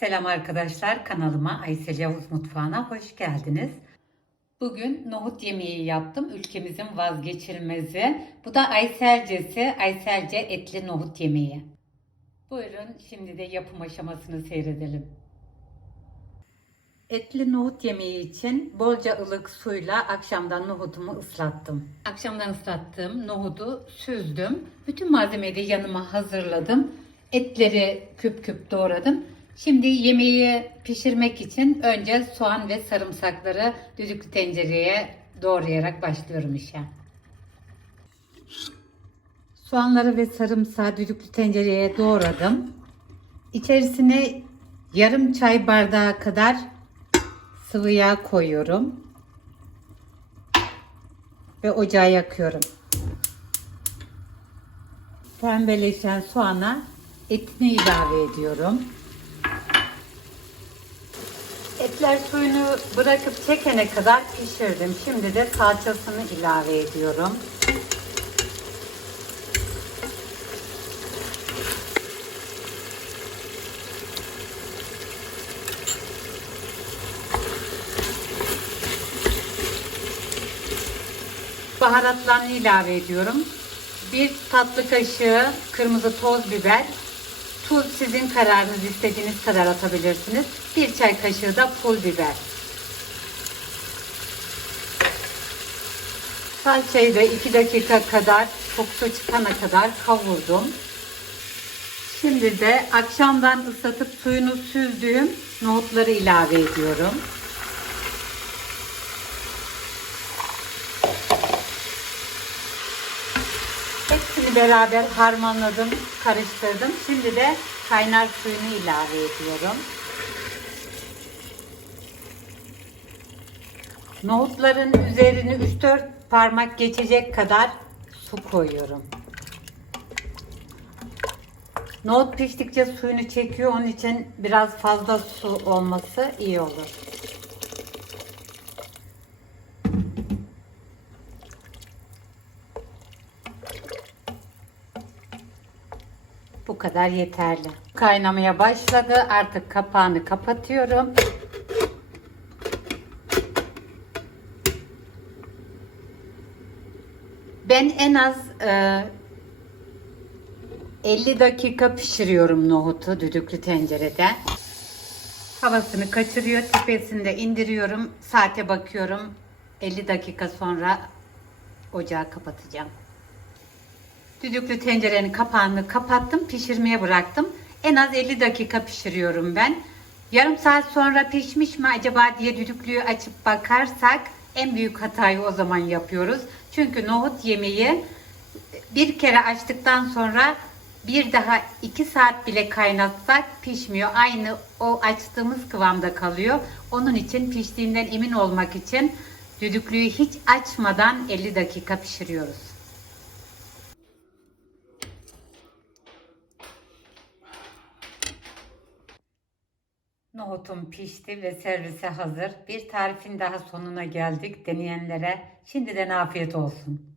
Selam arkadaşlar kanalıma Aysel Yavuz Mutfağı'na hoş geldiniz. Bugün nohut yemeği yaptım. Ülkemizin vazgeçilmezi. Bu da Ayselcesi, Ayselce etli nohut yemeği. Buyurun şimdi de yapım aşamasını seyredelim. Etli nohut yemeği için bolca ılık suyla akşamdan nohutumu ıslattım. Akşamdan ıslattığım nohudu süzdüm. Bütün malzemeyi de yanıma hazırladım. Etleri küp küp doğradım. Şimdi yemeği pişirmek için önce soğan ve sarımsakları düdüklü tencereye doğrayarak başlıyorum işe. Soğanları ve sarımsağı düdüklü tencereye doğradım. İçerisine yarım çay bardağı kadar sıvı yağ koyuyorum. Ve ocağı yakıyorum. Pembeleşen soğana etini ilave ediyorum. Etler suyunu bırakıp çekene kadar pişirdim. Şimdi de salçasını ilave ediyorum. Baharatlarını ilave ediyorum. Bir tatlı kaşığı kırmızı toz biber, tuz sizin kararınız istediğiniz kadar atabilirsiniz. Bir çay kaşığı da pul biber. Salçayı da 2 dakika kadar kokusu çıkana kadar kavurdum. Şimdi de akşamdan ıslatıp suyunu süzdüğüm nohutları ilave ediyorum. Hepsini beraber harmanladım, karıştırdım. Şimdi de kaynar suyunu ilave ediyorum. Nohutların üzerini 3-4 parmak geçecek kadar su koyuyorum. Nohut piştikçe suyunu çekiyor. Onun için biraz fazla su olması iyi olur. Bu kadar yeterli. Kaynamaya başladı. Artık kapağını kapatıyorum. Ben en az e, 50 dakika pişiriyorum nohutu düdüklü tencerede. Havasını kaçırıyor, tepesinde indiriyorum. Saate bakıyorum. 50 dakika sonra ocağı kapatacağım. Düdüklü tencerenin kapağını kapattım, pişirmeye bıraktım. En az 50 dakika pişiriyorum ben. Yarım saat sonra pişmiş mi acaba diye düdüklüyü açıp bakarsak en büyük hatayı o zaman yapıyoruz. Çünkü nohut yemeği bir kere açtıktan sonra bir daha 2 saat bile kaynatsak pişmiyor. Aynı o açtığımız kıvamda kalıyor. Onun için piştiğinden emin olmak için düdüklüyü hiç açmadan 50 dakika pişiriyoruz. Nohutum pişti ve servise hazır. Bir tarifin daha sonuna geldik deneyenlere. Şimdiden afiyet olsun.